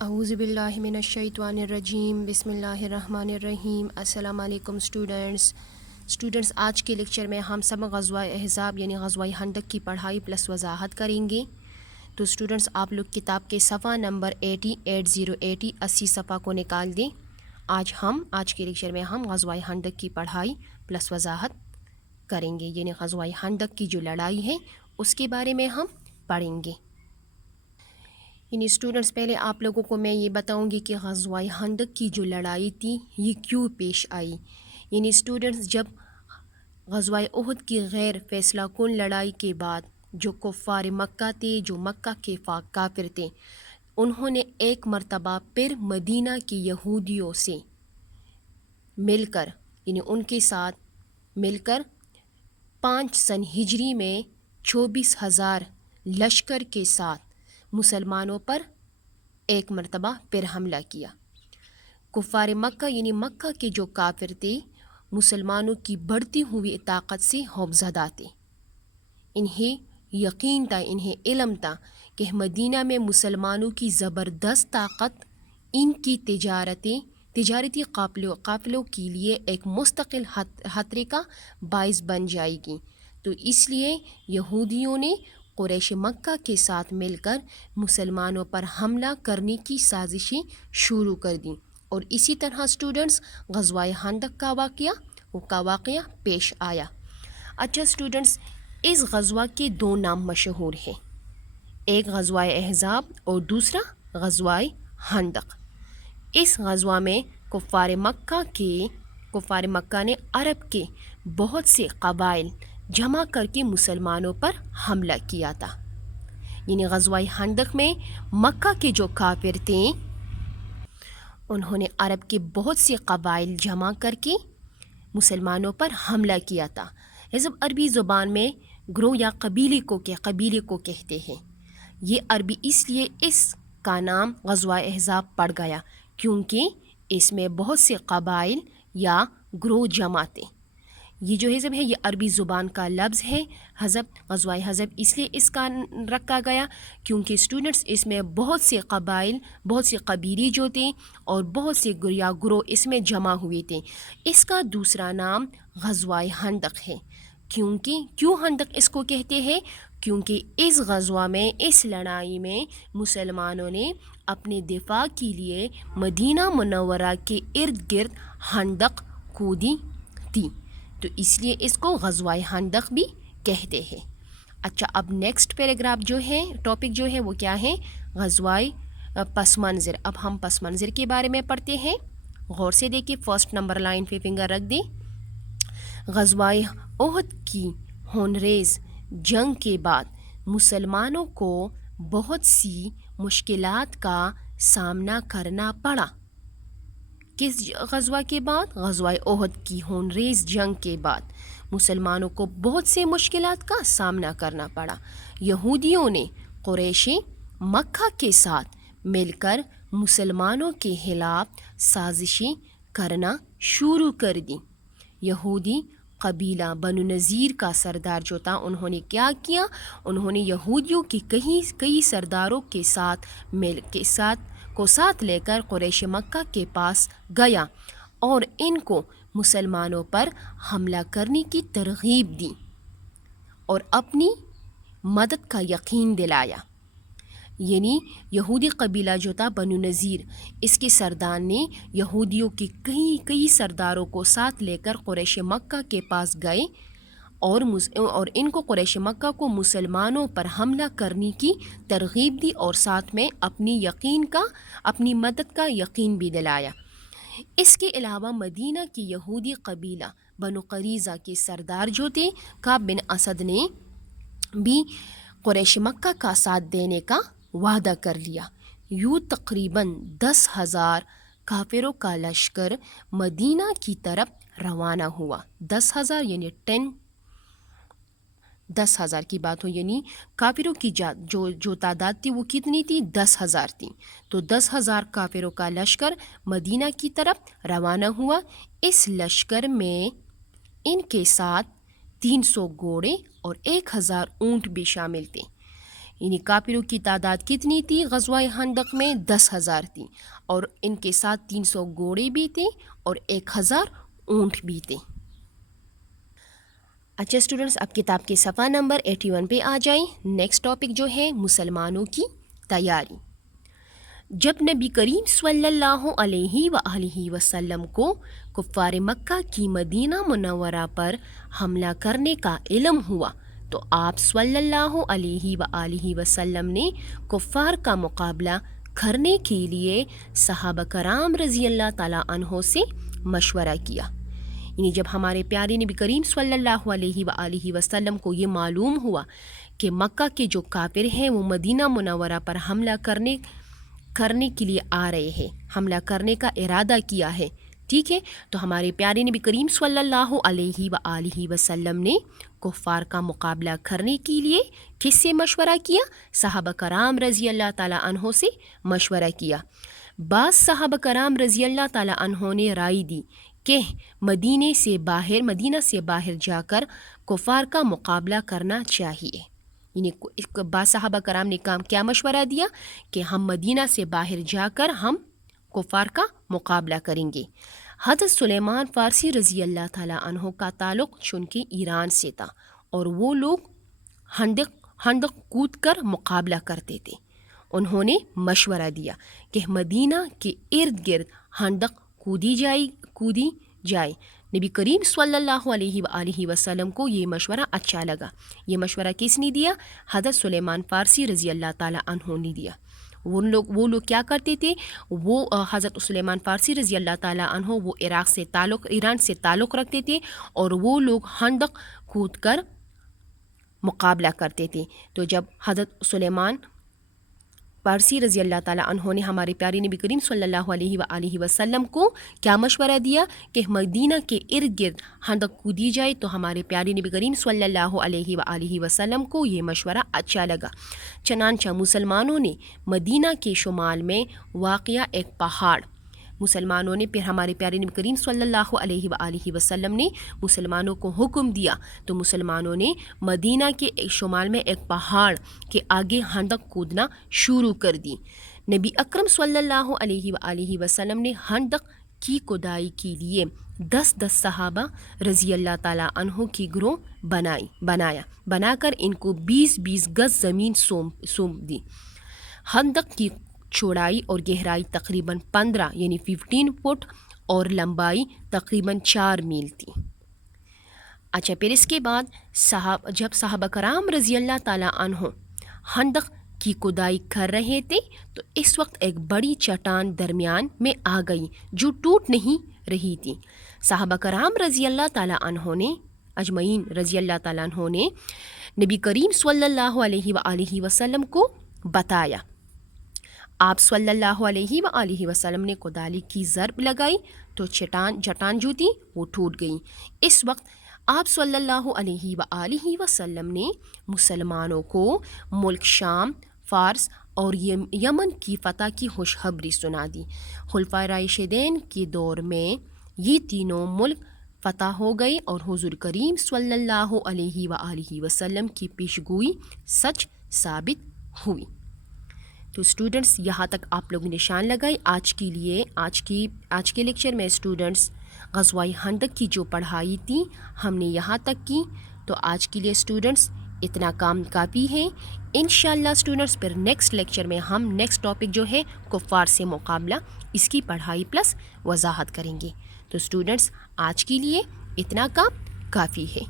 اعوذ باللہ من الشیطان الرجیم بسم اللہ الرحمن الرحیم۔ السلام علیکم اسٹوڈنٹس آج کے لیکچر میں ہم سب غزوہ احزاب یعنی غزوہ خندق کی پڑھائی پلس وضاحت کریں گے۔ تو اسٹوڈنٹس آپ لوگ کتاب کے صفحہ نمبر 80 صفحہ کو نکال دیں۔ آج کے لیکچر میں ہم غزوہ خندق کی پڑھائی پلس وضاحت کریں گے، یعنی غزوہ خندق کی جو لڑائی ہے اس کے بارے میں ہم پڑھیں گے۔ یعنی اسٹوڈنٹس پہلے آپ لوگوں کو میں یہ بتاؤں گی کہ غزوہ خندق کی جو لڑائی تھی یہ کیوں پیش آئی۔ یعنی اسٹوڈنٹس جب غزوہ احد کی غیر فیصلہ کن لڑائی کے بعد جو کفار مکہ تھے، جو مکہ کے کافر تھے، انہوں نے ایک مرتبہ پھر مدینہ کی یہودیوں سے مل کر، یعنی ان کے ساتھ مل کر 5 سن ہجری میں 24,000 لشکر کے ساتھ مسلمانوں پر ایک مرتبہ پھر حملہ کیا۔ کفار مکہ یعنی مکہ کے جو کافر تھے مسلمانوں کی بڑھتی ہوئی طاقت سے خوفزدہ تھے۔ انہیں یقین تھا، انہیں علم تھا کہ مدینہ میں مسلمانوں کی زبردست طاقت ان کی تجارتی قافلوں کے لیے ایک مستقل خطرے کا باعث بن جائے گی۔ تو اس لیے یہودیوں نے قریش مکہ کے ساتھ مل کر مسلمانوں پر حملہ کرنے کی سازشیں شروع کر دیں، اور اسی طرح اسٹوڈنٹس غزوہ خندق کا واقعہ پیش آیا۔ اچھا اسٹوڈنٹس، اس غزوہ کے 2 نام مشہور ہیں، ایک غزوہ احزاب اور دوسرا غزوہ خندق۔ اس غزوہ میں کفار مکہ نے عرب کے بہت سے قبائل جمع کر کے مسلمانوں پر حملہ کیا تھا۔ یعنی غزوہ خندق میں مکہ کے جو کافر تھے انہوں نے عرب کے بہت سے قبائل جمع کر کے مسلمانوں پر حملہ کیا تھا۔ حزب عربی زبان میں گروہ یا قبیلے کو کہتے ہیں۔ یہ عربی اس لیے اس کا نام غزوہ احزاب پڑ گیا کیونکہ اس میں بہت سے قبائل یا گروہ جمع تھے۔ یہ جو حزب ہے یہ عربی زبان کا لفظ ہے، غزوہ حزب اس لیے اس کا رکھا گیا کیونکہ اسٹوڈنٹس اس میں بہت سے قبیلے جو تھے اور بہت سے گروہ اس میں جمع ہوئے تھے۔ اس کا دوسرا نام غزوہ خندق ہے۔ کیوں خندق اس کو کہتے ہیں؟ کیونکہ اس غزوہ میں، اس لڑائی میں مسلمانوں نے اپنے دفاع کے لیے مدینہ منورہ کے ارد گرد خندق کھودی تھی، تو اس لیے اس کو غزوہ خندق بھی کہتے ہیں۔ اچھا، اب نیکسٹ پیراگراف جو ہے، ٹاپک جو ہے وہ کیا ہے؟ غزوہ پس منظر۔ اب ہم پس منظر کے بارے میں پڑھتے ہیں، غور سے دیکھیں، فرسٹ نمبر لائن پہ فنگر رکھ دیں۔ غزوہ احد کی خونریز جنگ کے بعد مسلمانوں کو بہت سی مشکلات کا سامنا کرنا پڑا۔ کس غزوہ کے بعد؟ غزوہ احد کی خونریز جنگ کے بعد مسلمانوں کو بہت سے مشکلات کا سامنا کرنا پڑا۔ یہودیوں نے قریش مکہ کے ساتھ مل کر مسلمانوں کے خلاف سازشیں کرنا شروع کر دیں۔ یہودی قبیلہ بنو نذیر کا سردار جو تھا، انہوں نے کیا کیا؟ انہوں نے یہودیوں کی کئی سرداروں کے ساتھ لے کر قریش مکہ کے پاس گیا اور ان کو مسلمانوں پر حملہ کرنے کی ترغیب دی اور اپنی مدد کا یقین دلایا۔ یعنی یہودی قبیلہ جو تھا بنو نذیر، اس کے سردار نے یہودیوں کی کئی سرداروں کو ساتھ لے کر قریش مکہ کے پاس گئے اور ان کو قریش مکہ کو مسلمانوں پر حملہ کرنے کی ترغیب دی اور ساتھ میں اپنی مدد کا یقین بھی دلایا۔ اس کے علاوہ مدینہ کی یہودی قبیلہ بنو قریظہ کے سردار جو تھے کعب بن اسد نے بھی قریش مکہ کا ساتھ دینے کا وعدہ کر لیا۔ یوں تقریباً 10,000 کافروں کا لشکر مدینہ کی طرف روانہ ہوا۔ 10,000 یعنی 10,000 کی بات ہو، یعنی کافروں کی جو تعداد تھی وہ کتنی تھی؟ 10,000 تھی۔ تو 10,000 کافروں کا لشکر مدینہ کی طرف روانہ ہوا۔ اس لشکر میں ان کے ساتھ 300 گھوڑے اور 1,000 اونٹ بھی شامل تھے۔ یعنی کافروں کی تعداد کتنی تھی غزوہ خندق میں؟ 10,000 تھی، اور ان کے ساتھ 300 گھوڑے بھی تھے اور 1,000 اونٹ بھی تھے۔ اچھا اسٹوڈنٹس، اب کتاب کے صفحہ نمبر 81 پہ آ جائیں۔ نیکسٹ ٹاپک جو ہے مسلمانوں کی تیاری۔ جب نبی کریم صلی اللہ علیہ وآلہ وسلم کو کفار مکہ کی مدینہ منورہ پر حملہ کرنے کا علم ہوا تو آپ صلی اللہ علیہ وآلہ وسلم نے کفار کا مقابلہ کرنے کے لیے صحابہ کرام رضی اللہ تعالیٰ عنہ سے مشورہ کیا۔ یعنی جب ہمارے پیارے نبی کریم صلی اللہ علیہ وآلہ وسلم کو یہ معلوم ہوا کہ مکہ کے جو کافر ہیں وہ مدینہ منورہ پر حملہ کرنے کے لیے آ رہے ہیں، حملہ کرنے کا ارادہ کیا ہے، ٹھیک ہے، تو ہمارے پیارے نبی کریم صلی اللہ علیہ وآلہ وسلم نے کفار کا مقابلہ کرنے کے لیے کس سے مشورہ کیا؟ صحابہ کرام رضی اللہ تعالیٰ عنہ سے مشورہ کیا۔ بعض صحابہ کرام رضی اللہ تعالیٰ عنہ نے رائے دی کہ مدینہ سے باہر جا کر کفار کا مقابلہ کرنا چاہیے۔ یعنی بعض صحابہ کرام نے کیا مشورہ دیا کہ ہم مدینہ سے باہر جا کر ہم کفار کا مقابلہ کریں گے۔ حضرت سلیمان فارسی رضی اللہ تعالیٰ عنہ کا تعلق چونکہ ایران سے تھا اور وہ لوگ خندق کود کر مقابلہ کرتے تھے۔ انہوں نے مشورہ دیا کہ مدینہ کے ارد گرد خندق کودی جائے۔ نبی کریم صلی اللہ علیہ وآلہ وسلم کو یہ مشورہ اچھا لگا۔ یہ مشورہ کس نے دیا؟ حضرت سلیمان فارسی رضی اللہ تعالیٰ عنہ نے دیا۔ وہ لوگ کیا کرتے تھے؟ وہ حضرت سلیمان فارسی رضی اللہ تعالیٰ عنہ وہ ایران سے تعلق رکھتے تھے اور وہ لوگ خندق کود کر مقابلہ کرتے تھے۔ تو جب حضرت سلیمان فارسی رضی اللہ تعالیٰ عنہ نے ہمارے پیارے نبی کریم صلی اللہ علیہ وآلہ وسلم کو کیا مشورہ دیا کہ مدینہ کے ارد گرد خندق کودی جائے، تو ہمارے پیارے نبی کریم صلی اللہ علیہ وآلہ وسلم کو یہ مشورہ اچھا لگا۔ چنانچہ مسلمانوں نے مدینہ کے شمال میں واقع ایک پہاڑ پھر ہمارے پیارے نبی کریم صلی اللہ علیہ وآلہ وسلم نے مسلمانوں کو حکم دیا، تو مسلمانوں نے مدینہ کے شمال میں ایک پہاڑ کے آگے خندق کودنا شروع کر دی۔ نبی اکرم صلی اللہ علیہ وآلہ وسلم نے خندق کی کھدائی کے لیے 10 صحابہ رضی اللہ تعالیٰ عنہ کی گروہ بنا کر ان کو 20 گز زمین سونپ دی۔ خندق کی چوڑائی اور گہرائی تقریباً 15 یعنی 15 فٹ اور لمبائی تقریباً 4 میل تھی۔ اچھا، پھر اس کے بعد جب صحابہ کرام رضی اللہ تعالیٰ عنہ خندق کی کھدائی کر رہے تھے تو اس وقت ایک بڑی چٹان درمیان میں آ گئی جو ٹوٹ نہیں رہی تھی۔ صحابہ کرام رضی اللہ تعالیٰ عنہ نے اجمعین رضی اللہ تعالیٰ عنہ نے نبی کریم صلی اللہ علیہ وآلہ وسلم کو بتایا۔ آپ صلی اللہ علیہ وآلہ وسلم نے کدالی کی ضرب لگائی تو چٹان جو تھی وہ ٹوٹ گئی۔ اس وقت آپ صلی اللہ علیہ وآلہ وسلم نے مسلمانوں کو ملک شام، فارس اور یمن کی فتح کی خوشخبری سنا دی۔ خلفائے راشدین کے دور میں یہ تینوں ملک فتح ہو گئے اور حضور کریم صلی اللہ علیہ وآلہ وسلم کی پیشگوئی سچ ثابت ہوئی۔ تو اسٹوڈنٹس، یہاں تک آپ لوگوں نے نشان لگائی۔ آج کے لیکچر میں اسٹوڈنٹس غزوہ خندق کی جو پڑھائی تھی ہم نے یہاں تک کی۔ تو آج کے لیے اسٹوڈنٹس اتنا کام کافی ہے۔ انشاءاللہ اسٹوڈنٹس پھر نیکسٹ لیکچر میں ہم نیکسٹ ٹاپک جو ہے کفار سے مقابلہ، اس کی پڑھائی پلس وضاحت کریں گے۔ تو اسٹوڈنٹس آج کے لیے اتنا کام کافی ہے۔